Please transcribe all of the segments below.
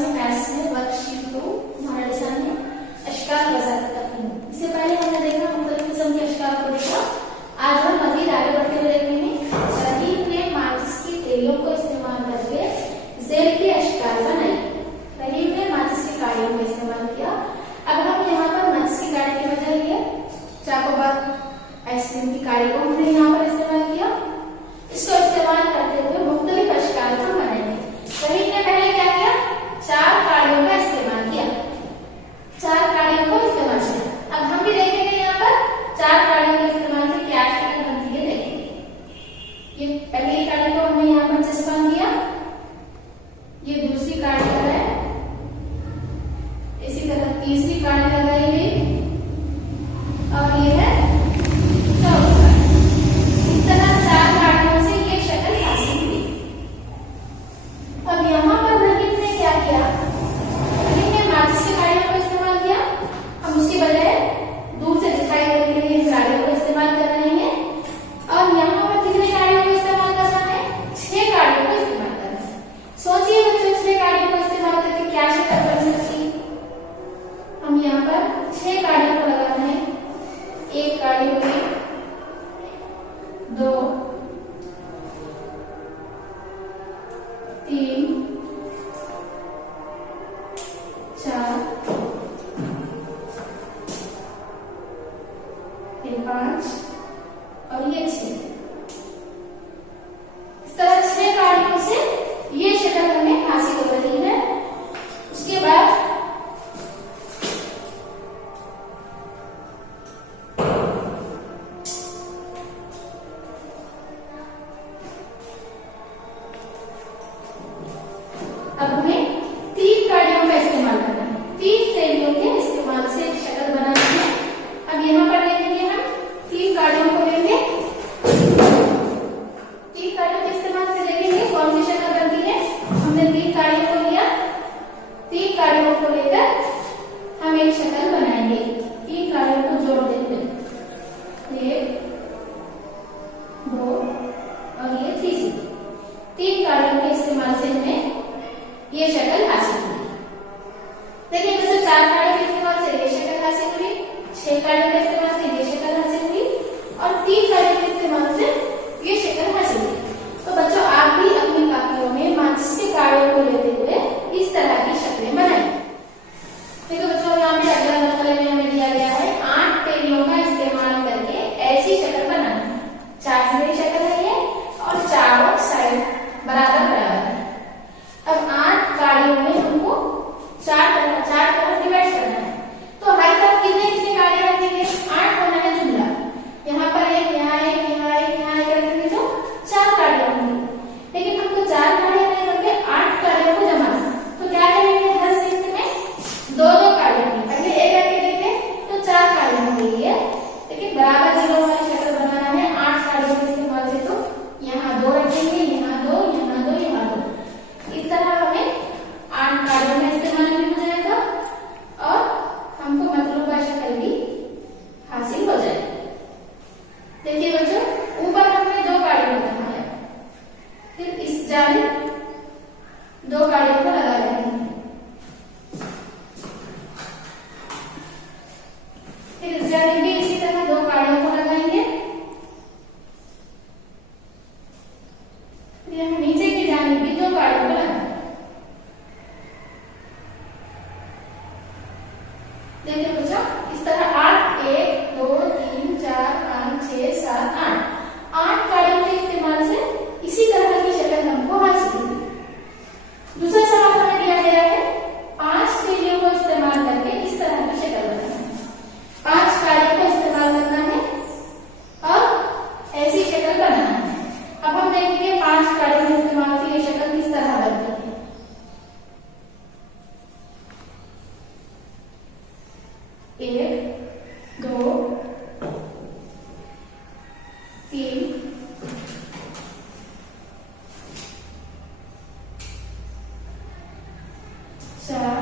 में मैथ्स में वर्कशीट 2 हमारे सामने अशकार वजाहत करनी है। इससे पहले हमने देखा मुख्तलिफ किस्म के अशकार को देखा। आज हम मजीद आगे बढ़ते हुए देखेंगे रहीम ने माचिस की तीलियों को इस्तेमाल करके जेल के अशकार बनाए। रहीम ने माचिस की काड़ियों का इस्तेमाल किया। अब हम यहाँ पर माचिस की काड़ी की बजाय ये चाकोबार आइसक्रीम की काड़ी को हमने यहाँ पर इस्तेमाल किया। इसको इस्तेमाल करते हुए मुख्तलिफ अशकार को बनाएंगे। रहीम ने पहले क्या किया, 4 काड़ियों का इस्तेमाल किया। 4 काड़ियों को इस्तेमाल किया। अब हम भी देखेंगे यहाँ पर 4 काड़ियों के इस्तेमाल से क्या शक्ल बनती है देखेंगे। ये पहली काड़ी को हमने यहाँ पर चस्पा किया, ये दूसरी काड़ी है, इसी तरह तीसरी काड़ी लगाई गई और ये है चौथी काड़ी। इस तरह 4 काड़ियों से ये शक्ल हासिल हुई। अब यहाँ पर रहीम ने क्या किया, रहीम ने माचिस की काड़ियों का इस्तेमाल किया। हम उसकी बजाय दूर से दिखाई देने के लिए काड़ियों का इस्तेमाल कर रहे हैं। और यहाँ पर कितने काड़ियों का इस्तेमाल करना है, 6 काड़ियों का इस्तेमाल करना है। सोचिए बच्चों 6 काड़ियों का इस्तेमाल करके क्या शक्ल बन सकती है। हम यहाँ पर 6 काड़ियों को लगाना है। एक काड़ी हो गई, 2, 3, 4, ये 5 और ये 6। इस तरह 6 काड़ियों से ये शक्ल हमें हासिल हो रही है। उसके बाद अब हमें 3 काड़ियों का इस्तेमाल करना है। 3 सहेलियों के इस्तेमाल से शक्ल बनानी है। अब यहाँ पर देखेंगे हम 3 काड़ियों को लेंगे। 3 काड़ियों के इस्तेमाल से देखेंगे कौन सी शक्ल बनती है। हमने 3 काड़ियों को लिया, 3 काड़ियों को लेकर हम एक शक्ल बनाएंगे। 3 काड़ियों को जोड़ देंगे, 1, 2 और ये तीसरी। 3 काड़ियों के इस्तेमाल से हमें ये शक्ल हासिल हुई। देखिए बच्चों 4 काड़ियों के इस्तेमाल से ये शक्ल हासिल हुई, 6 काड़ियों के इस्तेमाल से ये शक्ल हासिल हुई और 3 काड़ियों के इस्तेमाल से ये शक्ल हासिल हुई। तो बच्चों आप भी अपनी कापियों में माचिस की काड़ियों को लेते हुए इस तरह की शक्लें बनाएं। देखो बच्चों यहाँ पे अगला मसले में हमें दिया गया है 8 तीलियों का इस्तेमाल करके ऐसी शक्ल बनाना है। 4 मेरी शक्ल है ये और चारों साइड बराबर बराबर है। अब 8 काड़ियों में हमको 4 तरफ डिवाइड करना है। तो हर तरफ कितने कितने काड़ियां रखेंगे, 8 होना है जुमला। यहाँ पर एक, यहाँ एक, यहाँ एक, यहाँ एक रखेंगे तो 4 काड़ियां होंगी। लेकिन हमको 4 काड़ियां नहीं बल्कि 8 काड़ियों को जमा करना। तो क्या करेंगे, हर सिंक में 2-2 काड़ियां होंगी। पहले एक रख के देखें तो 4 काड़ियां होंगी ये, लेकिन बराबर जीरो वाली शक्ल बनाना है 8 काड़ियों के इस्तेमाल से। तो यहाँ 2 रखेंगे, यहाँ 2, यहाँ 2, यहाँ 2। इस तरह हमें 8 काड़ियों का इस्तेमाल भी हो जाएगा और हमको मतलूबा शक्ल भी हासिल हो जाएगी। देखिए बच्चों ऊपर हमने 2 काड़ियों को बनाया, फिर इस जानिब 2 काड़ियों को लगा देंगे, फिर इस जानिब भी इसी तरह 2 काड़ियों को लगाएंगे, फिर हम नीचे की जानिब भी 2 काड़ियों को लगाएंगे। देखिए बच्चों इस तरह 8, 1, 2, 3, 4, 5, 6, 7, 8 काड़ियों के इस्तेमाल से इसी तरह की शक्ल हमको हासिल हुई। दूसरा सवाल हमें दिया गया है 5 तीलियों को इस्तेमाल करके इस तरह की शक्ल बनाना है। 5 काड़ियों का इस्तेमाल करना है और ऐसी शक्ल बनाना है। अब हम देखेंगे 5 काड़ियों के इस्तेमाल से ये शक्ल किस तरह बनती है। 1, 2, 3, 4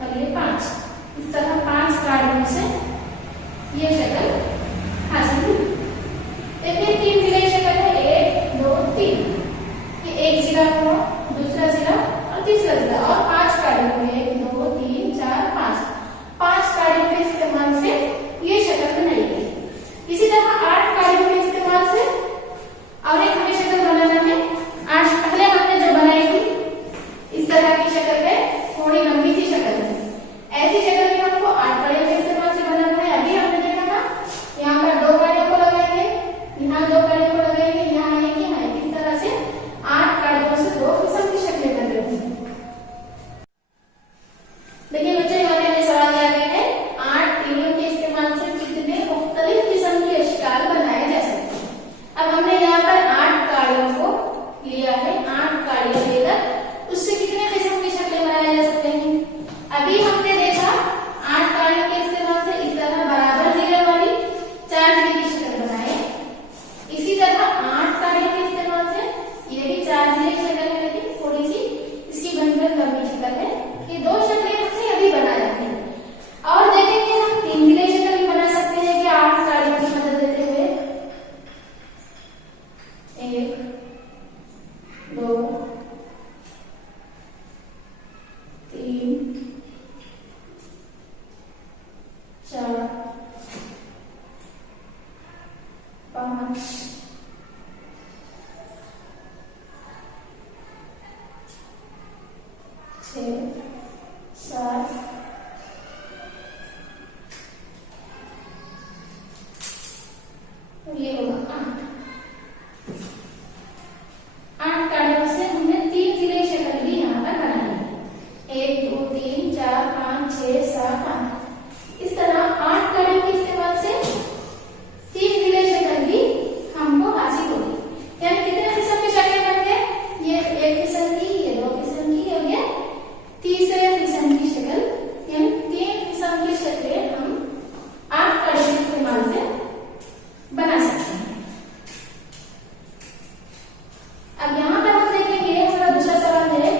और ये 5। इस तरह 5 काड़ियों से ये शक्ल हासिल हुई। देखिए 3 जगह शक्ल है, 1, 2, 3। ये एक जीरा को, दूसरा जीरा और तीसरा जीरा, और 5 काड़ियों को, 1 2 3 4 5 काड़ियों के इस्तेमाल से ये शक्ल बनाई गई। इसी तरह 8 काड़ियों के इस्तेमाल से और एक हमें शक्ल बनाना है। 8 पहले हमने जो बनाई थी इस तरह की शक्ल है, थोड़ी लंबी सी शक्ल है, ऐसी शक्ल भी हमको 8 काड़ियों के इस्तेमाल से बनाना है। अभी हमने देखा था यहाँ पर 2 काड़ियों को लगाएंगे, यहाँ 2 काड़ियों को लगाएंगे, यहाँ एक, यहाँ एक, इस तरह से 8 काड़ियों से 2 किस्म की शक्लें बन रही हैं। देखिए बच्चों, यहाँ पे हमें सवाल दिया गया है 8 तीलियों के इस्तेमाल से कितने मुख्तलिफ किस्म के अश्काल बनाए जा सकते हैं। अब हमने यहाँ पर 8 काड़ियों को लिया है, 8 काड़ियों लेकर उससे कितने किस्म की शक्लें बनाए जा सकते हैं। अभी हमने देखा 8 काड़ियों के इस्तेमाल से इस तरह बराबर जीरे वाली 4 जीरे की शक्ल बनाए। इसी तरह 8 काड़ियों के इस्तेमाल से ये भी 4 जीरे की शक्ल है, लेकिन थोड़ी सी इसकी बनकर लंबी शक्ल है। ये 2 शक्लें हमने अभी बना रखी हैं। और देखेंगे हम 3 जीरे की शक्ल भी बना सकते हैं कि 8 काड़ियों की मदद लेते हुए। 1 2 3 4 5 6 7 ये होगा 8 काड़ियों से हमने 3 जीरे की शक्ल भी यहाँ पर बनाई है। 1 2 3 4 5 6 7 8। इस तरह 8 काड़ियों के इस्तेमाल से 3 जीरे की शक्ल भी हमको हासिल होगी। यानी कितने किस्म की शक्लें बन गए, ये 1 किस्म की, ये 2 किस्म की और ये तीसरे किस्म की शक्ल, यानी 3 किस्म की शक्लें हम 8 काड़ियों के इस्तेमाल से बना सकते हैं। अब यहाँ पर हम देखेंगे, हमारा दूसरा सवाल है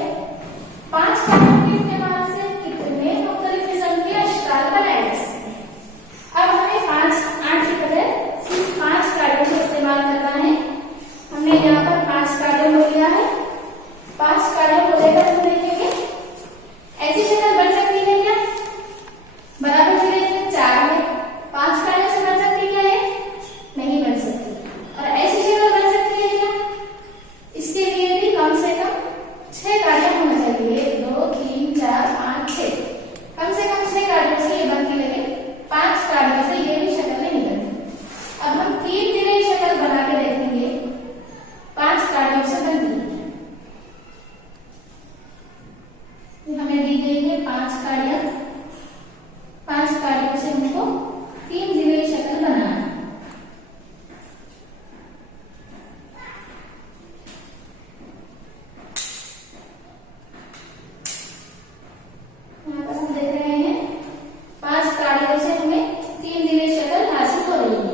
5 काड़ियों के इस्तेमाल से कितने मुख्तलिफ किस्म के अश्काल बनाए जा सकते हैं। अब हमें 8 की बजाय सिर्फ 5 काड़ियों का इस्तेमाल करना है। हमने यहाँ पर 5 काड़ियों को लिया है। 5 काड़ियों को लेकर हम देखेंगे ऐसी शक्ल बन सकती है क्या। बराबर जीरे से 4 है, 5 काड़ियों से बन सकती क्या है, नहीं बन सकती। और ऐसी शक्ल बन सकती है क्या, इसके लिए भी कम से कम 6 काड़ियां होना चाहिए। 1 2 3 4 5 6, कम से कम 6 काड़ियों से ये बनती, लेकिन 5 काड़ियों से ये भी शक्ल नहीं बनती। अब हम 3 जीरे की शक्ल बना के देखेंगे, 5 काड़ियों से बनती है। हमें दी गई है 5 काड़ियां, 5 काड़ियों से हमको 3 जीरे की शक्ल बनाना है। यहाँ पर हम देख रहे हैं 5 काड़ियों से हमें 3 जीरे की शक्ल हासिल हो रही है।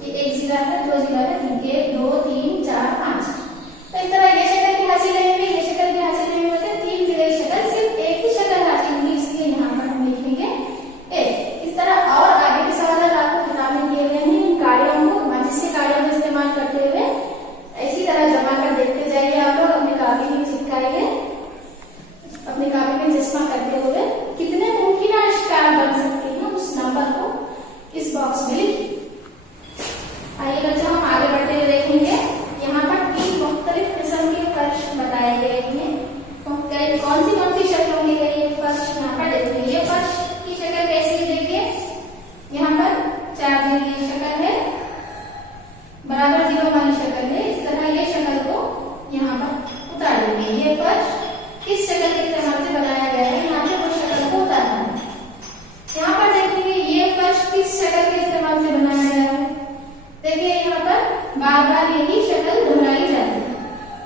ये 1 जीरा है, 2 जीरा है, 1 2 3 4 5। तो इस तरह ये शक्ल भी हासिल नहीं हुई, ये शक्ल भी हासिल नहीं होते। 3 जीरे की शक्ल, सिर्फ एक ही शक्ल हासिल हुई, इसलिए यहाँ पर हम लिखेंगे 1। इस तरह और आगे के सवाल आपको किताब में दिए गए हैं। काड़ियों को, माचिस की काड़ियों का इस्तेमाल करते हुए इसी तरह जमा कर देखते जाइए। आप लोग अपनी कापी में चिपकाइए, अपनी कापी में चश्मा करते हुए कितने मुमकिन अश्काल बन सकते हैं उस नंबर को इस बॉक्स में लिखिए। आइए बच्चों, हम आगे बढ़ते हुए देखेंगे। यहाँ पर 3 मुख्तलिफ किस्म के फर्श बताए गए हैं। कौन सी शक्लों की गई है फर्श, यहाँ पर देखेंगे। ये फर्श की शक्ल कैसी है, देखिए यहाँ पर 4 जीरे की शक्ल है, बराबर जीरो वाली शक्ल है। इस तरह ये शक्ल को यहाँ पर उतार देंगे। ये फर्श किस शक्ल के इस्तेमाल से बनाया गया है, यहाँ पे वो शक्ल को उतारना है। यहाँ पर देखेंगे ये फर्श किस शक्ल के इस्तेमाल से बनाया गया है। देखिए यहाँ पर बार बार यही शक्ल दोहराई जाती है।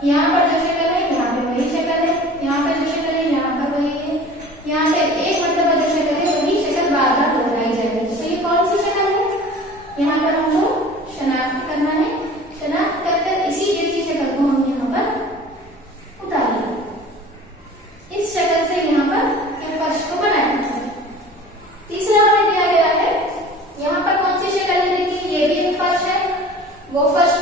यहाँ पर जो शक्ल है, यहाँ पे वही शक्ल है, यहाँ पर जो शक्ल है, यहाँ पर वही है, यहाँ पे एक मतलब जो शक्ल है वही शक्ल बार बार दोहराई जाएगी। तो ये कौन सी शक्ल है, यहाँ पर हमको शनाख्त करना है। शनाख्त कर इसी जैसी शक्ल को हम यहाँ पर वो फर्स्ट